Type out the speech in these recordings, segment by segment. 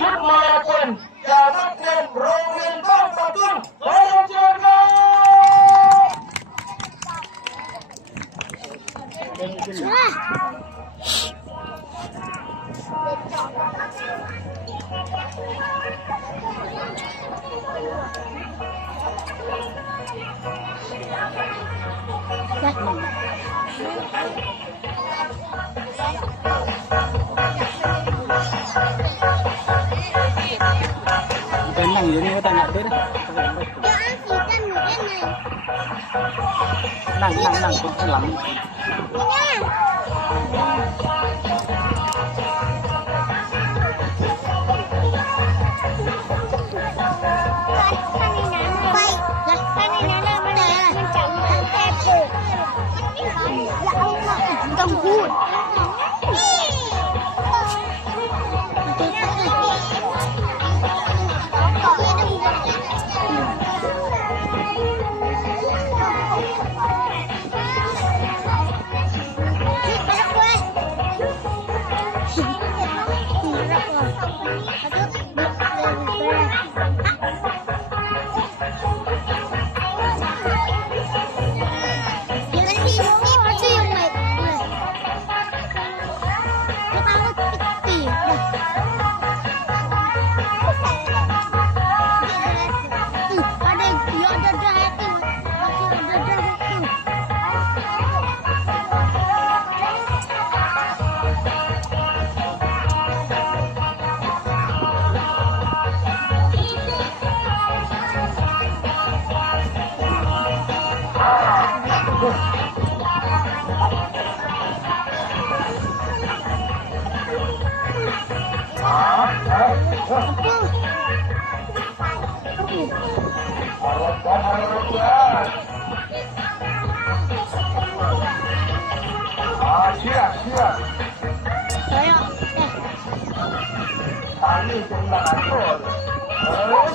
ชุดมาลาคนจากนักเรียนโรงเรียนบ้านปะตุ้นขอเรียนเชิญครับ Thank you. hàng giống như tai nạn đấy đấy nặng nặng nặng cũng không lắm Don't do it. حضرتك Ayo. Eh. Tadi sudah masuk. Terus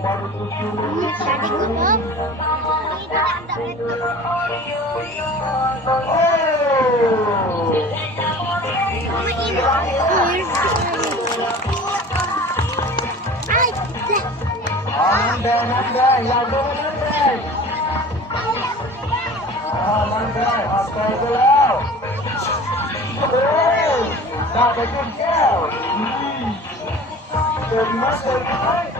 Tadi gunung, ini tidak ada Anda, anda, yang mana anda? Ah, anda, apa itu lah? Hei, dapat kau. Hmm, terima kasih.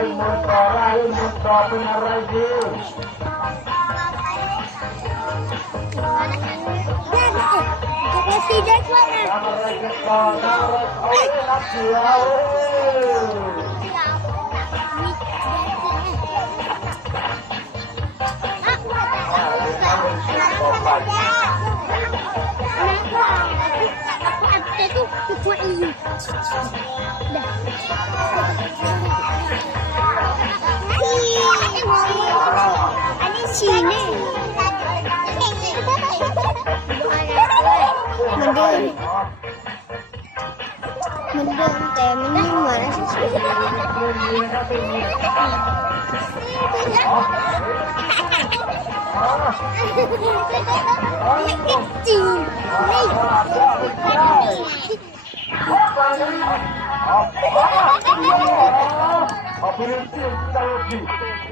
الله الشيطان الرجيم Aku ada tuh อันนี้ฉี่นี่เมันเดินมันเดินแต่มันไม่เหมือนเฉยจริงไม่ขอบคุณที่ติดตาม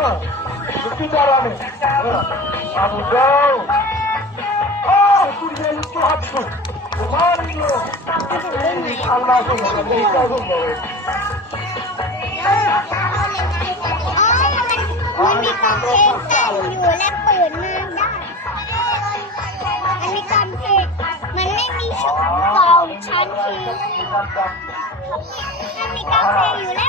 Mesti darah ni. Abu Dhaw. Oh, sudah itu hati. Kemarin lo. Allah semua, kita semua. Oh, มันมีการเพลต้นอยู่และเปิดมาได้ มันมีการเพลงมันไม่มีช่ององชั้นทีมันมีการเพลงอยู่และ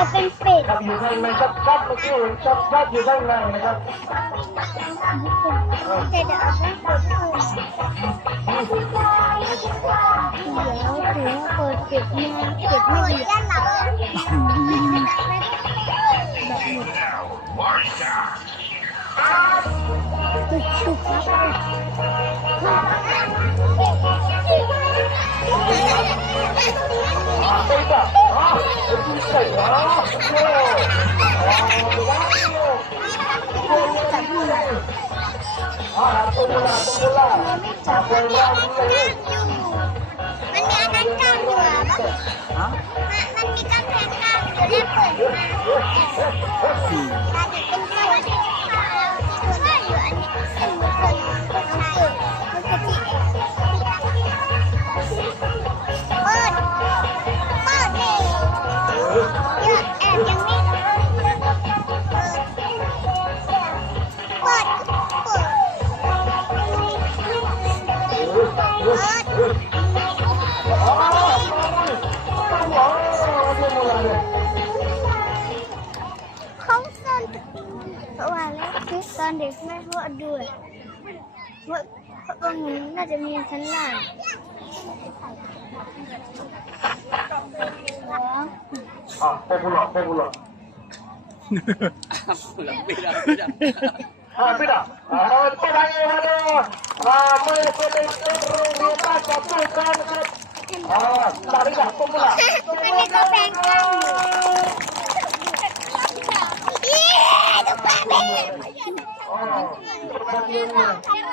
จะเป็นเป็ดครับอยู่ข้างในชัดชัดเมื่อกี้เห็นชัดชัดอยู่ข้างในนะครับแต่เดี๋ยวเอาไปเปิดดูเดี๋ยวถือว่าเปิดเก็บไม่เก็บไม่ดีด้านหลังแบบหมดตุกตุกครับ Ah, tidak. Ah, itu saya. Ah, pemula, pemula. จับมันมีอันนั้นกั้นอยู่ มันมีอันนั้นกั้นอยู่อะปะ ฮะ มันมันมีกำแพงกั้นอยู่แล้วเปิดมา อตอนเด็กแม่เขาด้วยว่าตรงนี้น่าจะมีชั้นล่าง Ah, pemula, pemula. beda beda Ah, beda. Ah, itu lagi ada. Ah, boleh boleh turun di atas satu kan. Ah, tadi dah pemula. มันมีกระแพงกั้นอยู่เย้ดูแป๊บนึ 我现在已